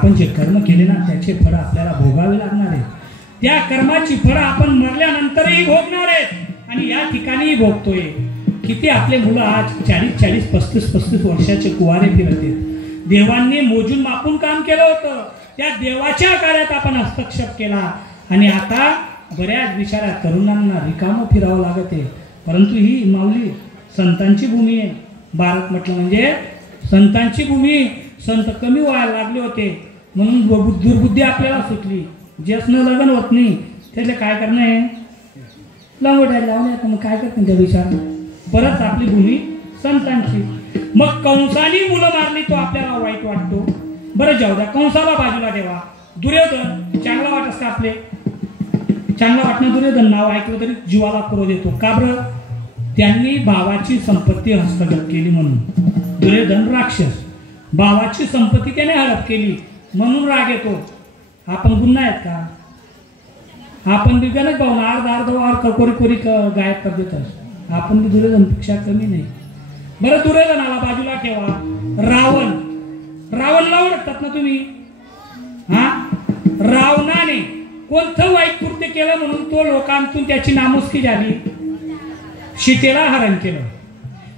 आपण जे कर्म केले ना त्याचे फळ आपल्याला भोगावे लागणार आहे. त्या कर्माची फळं आपण मरल्यानंतरही भोगणार आहेत आणि या ठिकाणी भोगतोय. किती आपले मुलं आज 40-40, 35-35 वर्षाचे कुवारे फिरत आहेत. देवांनी मोजून मापून काम केलं होतं. त्या देवाच्या कार्यात आपण हस्तक्षेप केला आणि आता बऱ्याच बिचाऱ्या तरुणांना रिकामं फिरावं लागत आहे. परंतु ही माऊली संतांची भूमी आहे. भारत म्हटलं म्हणजे संतांची भूमी. संत कमी व्हायला लागले होते म्हणून दुर्बुद्धी आपल्याला सुटली. ज्यासनं लग्न होत नाही त्याला काय करणं आहे, लावड्या लावल्या मग काय करते त्या विचार. परत आपली भूमी संतांची. मग कंसानी मुलं मारली तो आपल्याला वाईट वाटतो. बरं जाऊ द्या, कंसाला बाजूला ठेवा. दुर्योधन चांगला वाटत का आपले, चांगला वाटणं दुर्योधन नाव ऐकलं तरी जीवाला क्रोध येतो. का बरं? त्यांनी भावाची संपत्ती हस्तगत केली म्हणून. दुर्योधन राक्षस, भावाची संपत्ती त्याने हडप केली म्हणून राग येतो. आपण गुन्हा आहेत का? आपण बी गणक भाऊ अर्ध वार कोरी गायब कर देतात. आपण बी दुर्योधनपेक्षा कमी नाही. बरं दुर्योधनाला बाजूला ठेवा. रावणला ओळखतात ना तुम्ही? हा, रावणाने कोणतं वाईट कृत्य केलं म्हणून तो लोकांतून त्याची नामुष्की झाली. सीतेला हरण केलं.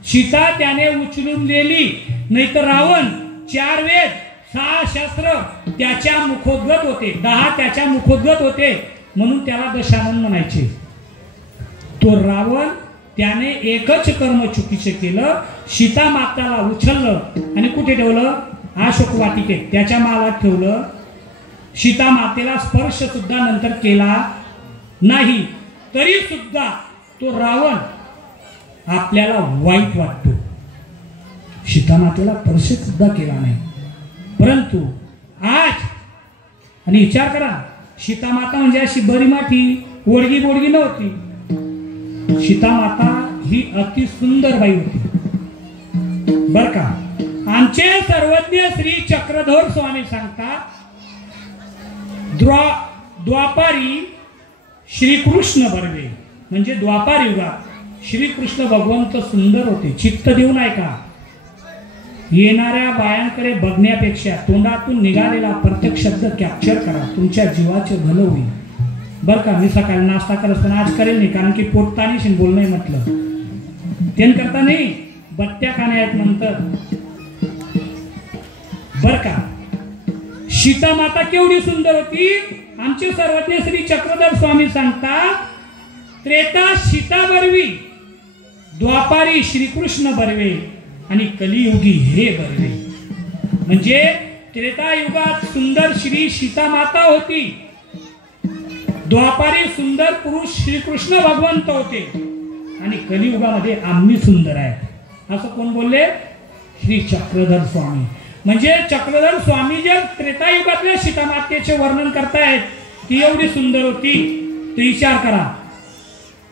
सीता त्याने उचलून नेली. नाही तर रावण 4 वेद 6 शस्त्र त्याच्या मुखोद्गत होते. 10 त्याच्या मुखोद्गत होते म्हणून त्याला दशानन म्हणायचे. तो रावण त्याने एकच कर्म चुकीचे केलं. सीता माताला उचललं आणि कुठे ठेवलं? अशोक वाटिकेत त्याच्या मालात ठेवलं. सीता मातेला स्पर्श सुद्धा नंतर केला नाही. तरी सुद्धा तो रावण आपल्याला वाईट वाटतो. सीता मातेला स्पर्श सुद्धा केला नाही. परंतु आज आणि विचार करा, सीता माता म्हणजे अशी बरी माठी ओडगी बोडगी नव्हती. सीता माता ही अति सुंदर बाई होती बर का. आमचे सर्वज्ञ श्री चक्रधर स्वामी सांगतात, द्वापारी श्रीकृष्ण बर्वे म्हणजे द्वापार युगात श्रीकृष्ण भगवंत सुंदर होते. चित्त देऊ नाही का? येणाऱ्या बायांकडे बघण्यापेक्षा तोंडातून निघालेला प्रत्येक शब्द कॅप्चर करा, तुमच्या जीवाचे भलं होईल बर का. मी सकाळी नाश्ता करत पण आज करेल नाही, कारण की पोटतानीशी बोलणं म्हटलं त्यान करता नाही. बत्त्या काने आहेत म्हणतात बर का. सीता माता केवढी सुंदर होती. आमचे सर्वज्ञ श्री चक्रधर स्वामी सांगतात, त्रेता सीता बर्वी, द्वापारी श्रीकृष्ण बर्वे आणि कलियुगी हे बर्वे. म्हणजे त्रेता युगात सुंदर श्री सीता माता होती. द्वापारी सुंदर पुरुष श्रीकृष्ण भगवंत होते आणि कलियुगामध्ये आम्ही सुंदर आहे. असं कोण बोलले? श्री चक्रधर स्वामी. म्हणजे चक्रधर स्वामी जे त्रेतायुगातल्या सीता मातेचे वर्णन करतायत, ती एवढी सुंदर होती. ते विचार करा,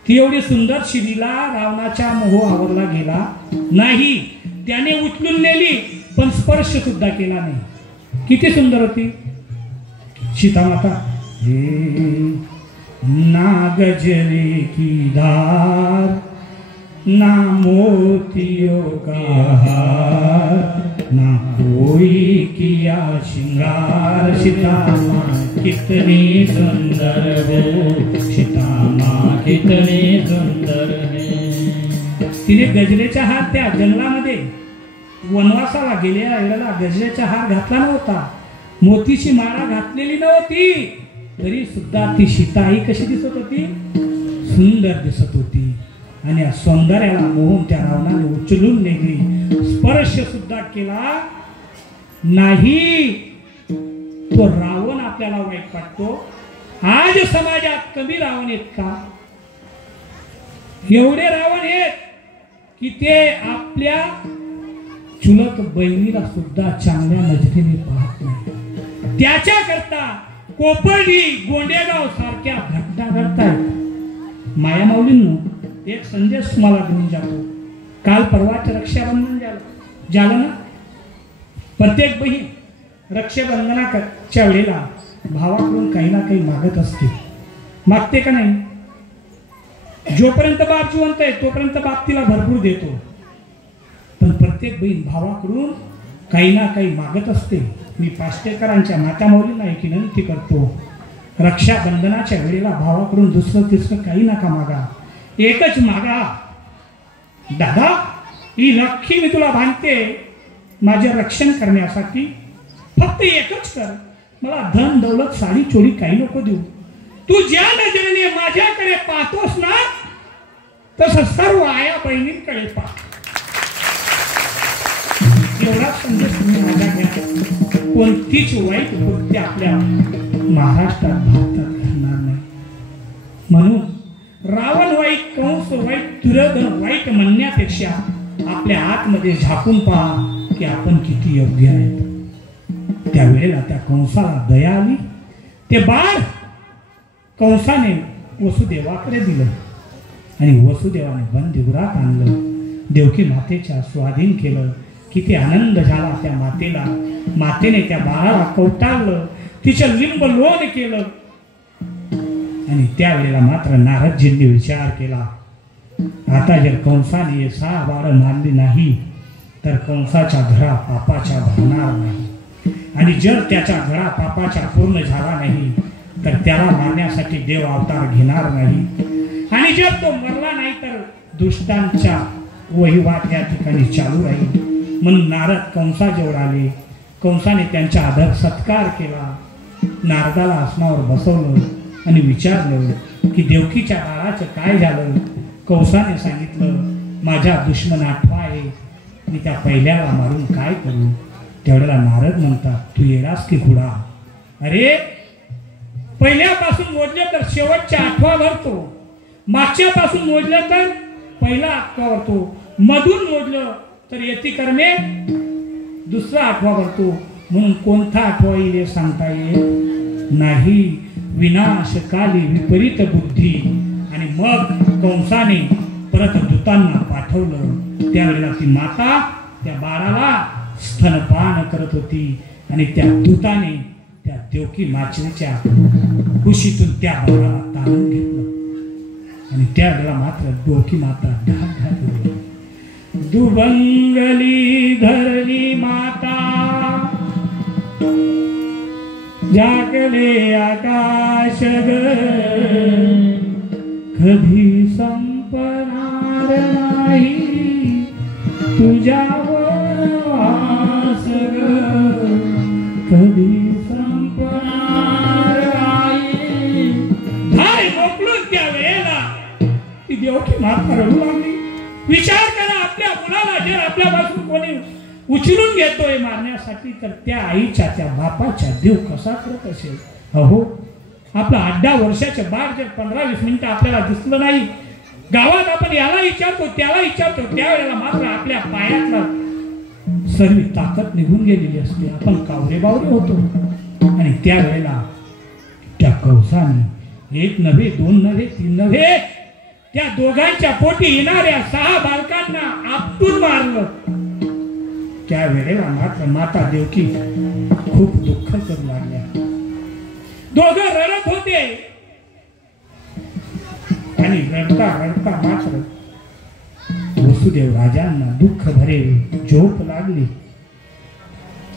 ती एवढी सुंदर श्रीला रावणाच्या मोह आवरला गेला नाही. त्याने उचलून नेली पण स्पर्श सुद्धा केला नाही. किती सुंदर होती सीता माता. ना गजरे की धार ना मोतियों का हार ना कोई किया श्रृंगार. सीता माँ कितनी सुंदर हो, सीता माँ कितनी सुंदर है. तिने गजरेचा हार त्या जंगलामध्ये वनवासाला गेलेल्या वेळेला गजरेचा हार घातला नव्हता, मोतीची माळा घातलेली नव्हती. तरी सुद्धा ती सीता ही कशी दिसत होती? सुंदर दिसत होती. आणि या सौंदर्याला मोहून त्या रावणाने उचलून नेली. स्पर्श सुद्धा केला नाही. तो रावण आपल्याला वाईट वाटतो. आज समाजात कमी रावण आहेत का? एवढे रावण आहेत की ते आपल्या चुलत बहिणीला सुद्धा चांगल्या नजरेने पाहत नाही. त्याच्याकरता कोपर्डी गोंडेगाव सारख्या घटना घडतायत. मायामाऊलींनो एक संदेश मला घेऊन जातो. काल परवाच रक्षाबंधन झालं ना. प्रत्येक बहीण रक्षाबंधनाच्या वेळेला भावाकडून काही ना काही मागत असते. मागते का नाही? जोपर्यंत बाप जिवंत आहे तोपर्यंत बाप तिला भरपूर देतो. पण प्रत्येक बहीण भावाकडून काही ना काही मागत असते. मी पाष्टेकरांच्या मातामौलींना एक विनंती करतो, रक्षाबंधनाच्या वेळेला भावाकडून दुसरं तिसरं काही नका मागा, एकच मागा, दादा ही राखी मी तुला बांधते माझे रक्षण करण्यासाठी, फक्त एकच कर, मला धन दौलत साडी चोरी काही नको देऊ, तू ज्या नजरेने माझ्याकडे पाहतोस ना तसं सर्व आया बहिणींकडे पाह. एवढा संदेश तुम्ही माझ्या घ्या. कोणतीच वाईट वृत्ती आपल्या महाराष्ट्रात भारतात घडणार नाही. म्हणून रावण वाईट, कंस वाईट, दुर्योधन वाईट म्हणण्यापेक्षा आपल्या आतमध्ये झाकून पहा की आपण किती योग्य आहेत. त्यावेळेला त्या कंसाला दया आली. ते बाळ कंसाने वसुदेवाकडे दिलं आणि वसुदेवाने बंदिगृहात आणलं. देवकी मातेच्या स्वाधीन केलं. किती आनंद झाला त्या मातेला. मातेने त्या बाळाला कवटाळलं, तिचं लिंब लोण केलं. आणि त्यावेळेला मात्र नारदजींनी विचार केला, आता जर कंसाने 6 बाळं मारली नाही तर कंसाच्या घरा पापाच्या भरणार नाही. आणि जर त्याच्या घरा पापाच्या पूर्ण झाला नाही तर त्याला मारण्यासाठी देव अवतार घेणार नाही. आणि जर तो मरला नाही तर दुष्टांच्या वहिवाट या ठिकाणी चालू राहील. म्हणून नारद कंसाजवळ आले. कंसाने त्यांचा आदर सत्कार केला. नारदाला आसनावर बसवलं आणि विचारलं की देवकीच्या बाळाचं काय झालं. कंसाने सांगितलं, माझ्या दुश्मन 8 आहे, मी त्या पहिल्याला मारून काय करू. तेवढ्याला नारद म्हणतात, तू येलास की खुडा. अरे पहिल्यापासून मोजले तर शेवटच्या 8वा भरतो, मागच्या पासून मोजलं तर पहिला 8वा भरतो, मधून मोजलं तर येती कर्मे दुसरा 8वा भरतो. म्हणून कोणता 8वा येईल सांगता येत नाही. विनाशकाली विपरीत बुद्धी. आणि मग कंसाने परत दूतांना पाठवलं. त्यावेळेला ती माता त्या बाळाला स्तनपान करत होती आणि त्या दूताने त्या देवकी मातेच्या कुशीतून त्या बाळाला तारून घेतलं. आणि त्यावेळेला मात्र देवकी माता ढाक घातली. दुबंगली धरली माता, जागले आकाश ग, कधी संपणार नाही तुझ्या वास ग, कधी संपणार नाही. धाय मोकळून त्या वेळेला ती देवकी माता रडू लागली. विचार करा, आपल्या मुलाला जर आपल्यापासून कोणी उचलून घेतोय मारण्यासाठी तर त्या आईच्या त्या बापाच्या देव कसा करत असेल. अहो आपला 8-10 वर्षाचे बाळ जर 15-20 मिनिटं आपल्याला दिसलं नाही, गावात आपण याला विचारतो त्याला विचारतो, त्यावेळेला मात्र आपल्या पायातला सर्व ताकद निघून गेलेली असते. आपण कावरे बावरे होतो. आणि त्यावेळेला त्या कंसाने 1 नव्हे 2 नव्हे 3 नव्हे त्या दोघांच्या पोटी येणाऱ्या 6 बालकांना आपटून मारलं. त्यावेळेला मात्र माता देवकी खूप दुःख करू लागल्या. दोघं रडत होते आणि रडता रडता मात्र वसुदेव राजांना दुःख भरेल झोप लागली.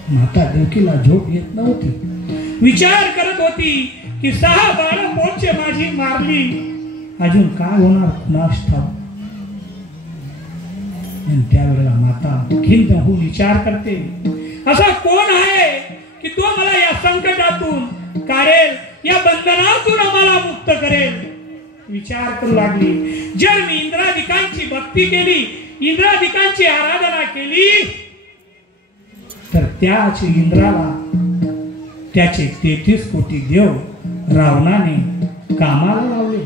माता देवकीला झोप येत नव्हती. विचार करत होती की 6 बाळं पोटचे माझी मारली, अजून काय होणार कुणास ठाऊक. त्यावेळेला माता खिन्न होऊन विचार करते, असा कोण आहे की तो मला या संकटातून काढेल, या बंधनातून आम्हाला मुक्त करेल. विचार करू लागली, जर मी इंद्रादिकांची भक्ती केली, इंद्रादिकांची आराधना केली तर त्याच इंद्राला त्याचे 33 कोटी देव रावणाने कामाला लावले.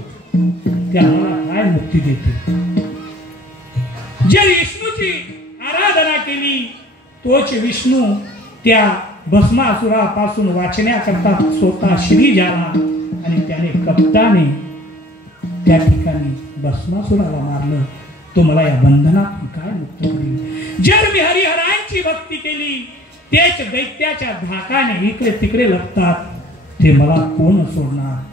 ते आम्हाला काय मुक्ती देते. जर विष्णूची आराधना केली तोच विष्णू त्या भस्मासुरापासून वाचण्याकरता स्वतः श्री झाला आणि त्याने कपटाने त्या ठिकाणी भस्मासुराला मारलं. तो मला या बंधनातून काय मुक्त करेल. जर मी हरिहरांची भक्ती केली तेच दैत्याच्या धाकाने इकडे तिकडे लपतात, ते मला कोण सोडणार.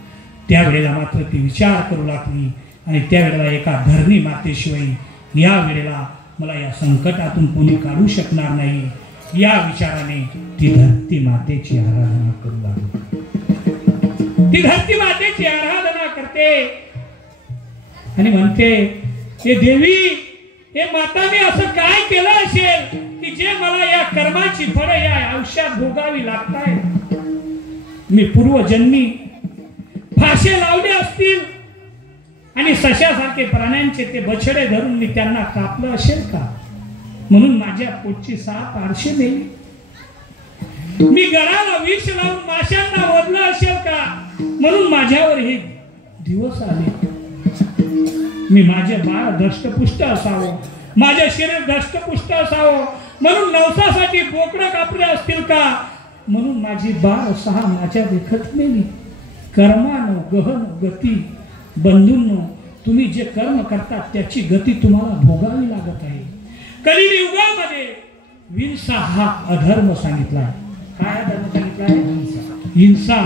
त्यावेळेला मात्र ती विचार करू लागली आणि त्यावेळेला एका धरणी मातेशिवाय या वेळेला मला या संकटातून कोणी काढू शकणार नाही. या विचाराने ती धरती मातेची आराधना करू लागली. ती धरती मातेची आराधना करते आणि म्हणते, हे देवी, हे माता, मी असं काय केलं असेल की जे मला या कर्माची फळं या आयुष्यात भोगावी लागतायत? मी पूर्वजन्मी फाशे लावले असतील आणि सशासारखे प्राण्यांचे ते बछडे धरून मी त्यांना कापलं असेल का, म्हणून माझ्या पोटची 7 आरशे नेली? मी गळाला विष लावून माशांना ओढलं असेल का, म्हणून माझ्यावर हे दिवस आले? मी माझे बाळ दष्टपुष्ट असावं, माझे शरीर दष्टपुष्ट असावं, म्हणून नवसासाठी बोकडं कापले असतील का, म्हणून माझी बाळ 6 माझ्या देखत नेली? कर्मानं गहन गती. बंधूंनो, तुम्ही जे कर्म करतात त्याची गती तुम्हाला भोगावी लागत आहे. कलियुगामध्ये हिंसा हा अधर्म सांगितला. काय अधर्म सांगितला आहे? हिंसा.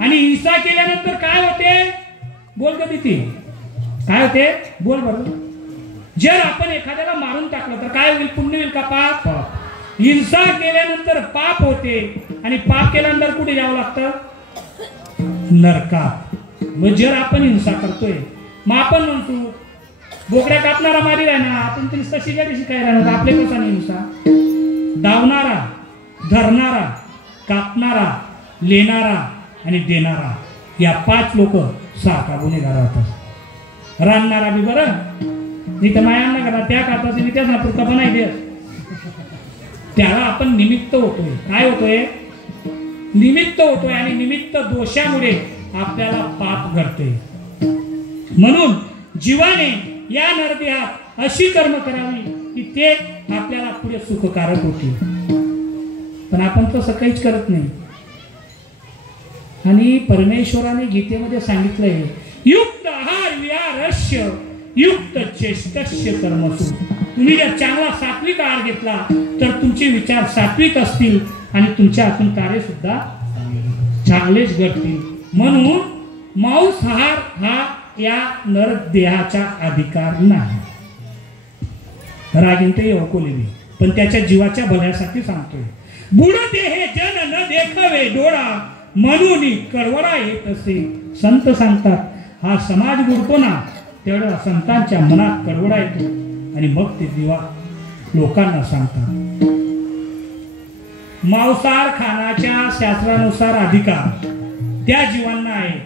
आणि हिंसा केल्यानंतर काय होते? बोल कधी ती काय होते? बोल बरोबर. जर आपण एखाद्याला मारून टाकलं तर काय होईल? पुण्य होईल का पाप? हिंसा केल्यानंतर पाप होते आणि पाप केल्यानंतर कुठे जावं लागतं? नरकात. मग जर आपण हिंसा करतोय, मग आपण म्हणतो बोकड्या कापणारा मारी आहे ना, आपण तरी तशी गाडी शिकायला राहणार. आपले कसा हिंसा? डावणारा, धरणारा, कापणारा, लेणारा आणि देणारा या 5 लोक सारखा गुन्हेगार होतात. राहणारा बी बरं, मी तर मायांना करा त्या कापाचे मी त्याच पुरता बनाय दे, त्याला आपण निमित्त होतोय. काय होतोय? निमित्त होतोय. आणि निमित्त दोषामुळे आपल्याला पाप घडते. म्हणून जीवाने या नरदेहात अशी कर्म करावी की ते आपल्याला पुढे सुखकारक होतील. पण आपण तसं काहीच करत नाही. आणि परमेश्वराने गीतेमध्ये सांगितलंय, युक्त आहार विहारस्य युक्त चेष्टस्य कर्मसु. तुम्ही जर चांगला सात्विक आहार घेतला तर तुमचे विचार सात्विक असतील आणि तुमच्या हातून कार्य सुद्धा चांगलेच घडतील. म्हणून मांसाहार हा या नरदेहाचा अधिकार नाही. रागिंत कोलेली पण त्याच्या जीवाच्या भल्यासाठी सांगतोय. बुडते हे जन न देखावे डोळा, म्हणून कडवडा येत असे. संत सांगतात हा समाज बुडतो ना, तेवढा संतांच्या मनात कडवडा येतो आणि मग ते दिवा लोकांना सांगतात. मांसाहार खाण्याच्या शास्त्रानुसार अधिकार त्या जीवांना आहे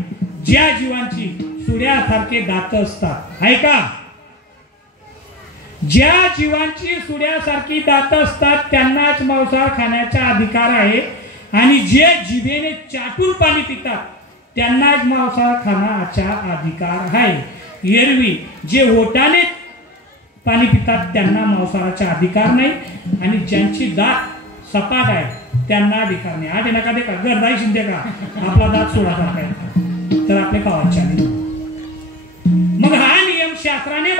ज्या जीवांची सूर्यासारखे दात असतात. ऐका, ज्या जीवांची सूर्यासारखी दात असतात त्यांनाच मांसाहार खाण्याचा अधिकार आहे. आणि जे जिभेने चाटून पाणी पितात त्यांनाच मांसाहार खाण्याचा अधिकार आहे. एरवी जे ओठाने पाणी पितात त्यांना मांसाहाराचा अधिकार नाही. आणि ज्यांची दात सपाट आहे त्यांना अधिकार नाही. हा नका दे का घर जाई शिंदे का आपला दात सोडा तर आपले खावायचे. मग हा नियम शास्त्राने